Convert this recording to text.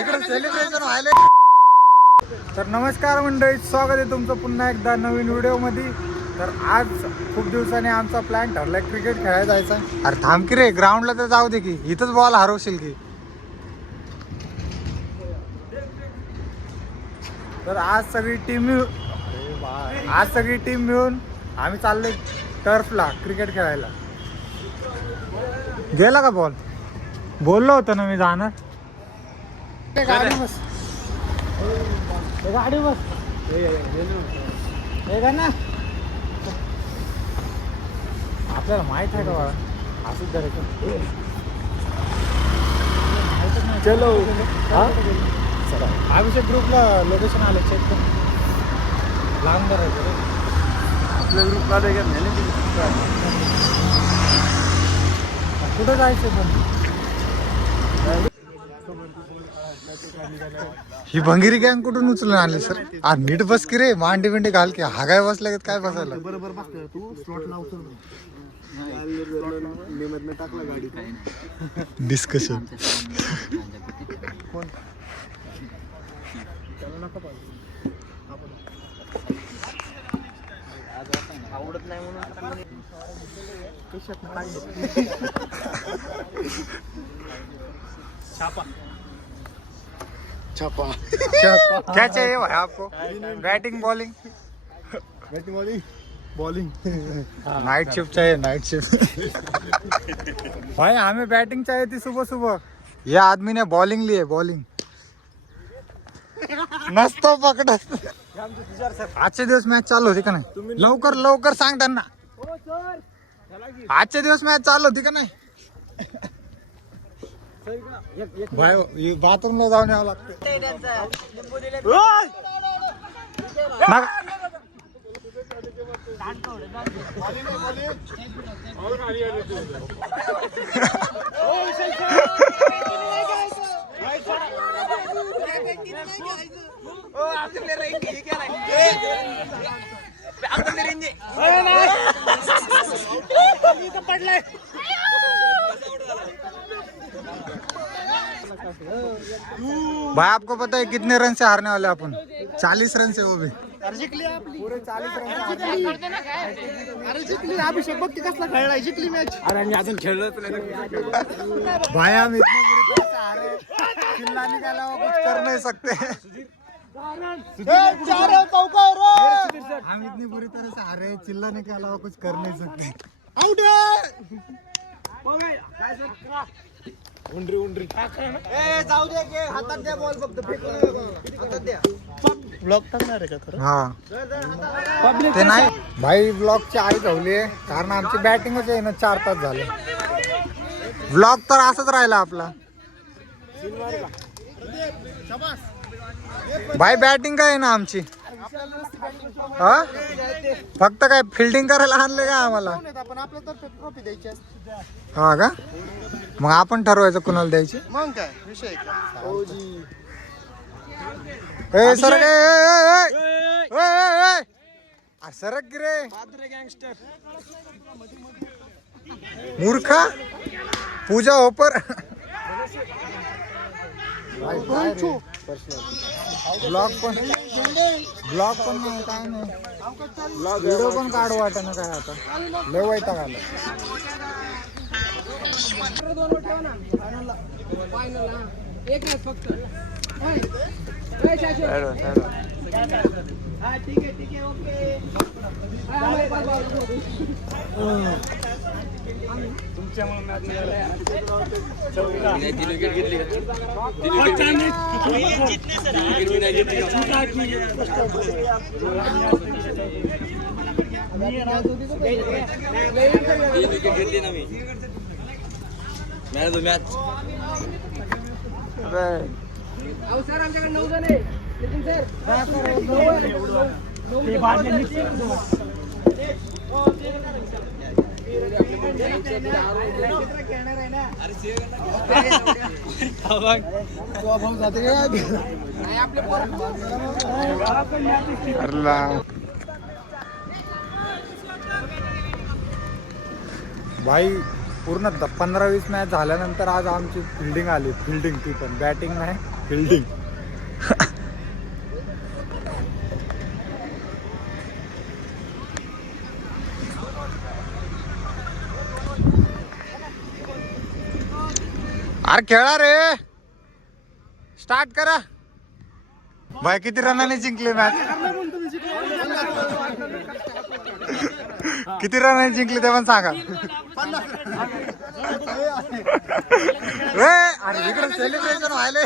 इकडे सेलिब्रेशन व्हायले. तर नमस्कार मंडळी, स्वागत आहे तुमचं पुन्हा एकदा नवीन व्हिडिओ मध्ये. तर आज खूप दिवसांनी आमचा प्लॅन ठरलाय क्रिकेट खेळायला जायचा. अरे थांब की रे, ग्राउंडला तर जाऊ दे की, इथंच बॉल हरवशील की. तर आज सगळी टीम मिळून आम्ही चाललोय टर्फला क्रिकेट खेळायला. गेला का बॉल? बोललो होतं ना मी जाणार. गाडी बस हे ना. आपल्याला माहित आहे का बाळा? असंच करायचं. चलो अभिषेक ग्रुपला लोकेशन आलं, चेक कर. लांब करायचं आपल्या ग्रुपला. कुठं जायचं पण? ही भंगिरी गँग कुठून उचलून आणली सर? नीट बस की रे, मांडी बिंडी घाल की. हा काय बसला काय बसायला? बरोबर बसतो तू. स्लॉटला उचल टाकला गाडी. डिस्कशन आवडत नाही म्हणून छापा क्या चाहिए भाई आपको? Batting bowling? Bowling Knight shift चाहिए, नाइट शिफ्ट. भाई हमें बैटिंग चाहिए थी सुबह सुबह. ये आदमी ने बॉलिंग ली है, बॉलिंग. नसतो पकडत. आजचे दिवस मॅच चालू होती का नाही? लवकर लवकर सांग त्यांना. आजचे दिवस मॅच चालू होती का नाही? भाई बाथरूमला जाऊन यावं लागतं. भाई आपको पता है कितने रन से हारने वाले अपन? 40 रन से, वो भी पूरे 40 रन. अरे जिंकली. अभिषेक बघ कसला खेळलाय. जिंकली मॅच. अरे आम्ही अजून खेळलोच नाही. भाई हम इतने बुरी तरह से हारे, चिल्लाने के अलावा कुछ कर नहीं सकते. हम इतनी बुरी तरह से हारे, चिल्लाने के अलावा कुछ कर नहीं सकते. आउट. उंडरी जाऊ दे की. हातात द्या बॉल, फक्त हातात द्या. ब्लॉक टाकणार आहे का खरं? हा ते नाही भाई, ब्लॉगची आई धावली आहे कारण आमची बॅटिंगच आहे ना. 4 तास झाले. ब्लॉग तर असंच राहिला आपला. भाई बॅटिंग काय आहे ना आमची. हा फक्त काय फिल्डिंग करायला आणले का आम्हाला? आपण आपल्यातर्फे ट्रॉफी द्यायची असते. हा का? मग आपण ठरवायचं कुणाला द्यायची. मग काय विषय का? सरक सरक रे गँगस्टर मूर्खा. पूजा होपर. ब्लॉग पण नाही, काय नाही. व्हिडिओ पण काढू वाटत ना काय. आता लय वैताग आला. सर आमच्याकडे 9 जण आहे. भाई पूर्ण 15-20 मॅच झाल्यानंतर आज आमची फिल्डिंग आली. फिल्डिंग ती पण बॅटिंग नाही, फिल्डिंग. अरे खेळा रे, स्टार्ट करा. भाई किती रनाने जिंकले मॅच? किती रनाने जिंकले ते पण सांगा. अरे इकडे सेलिब्रेशन व्हायले.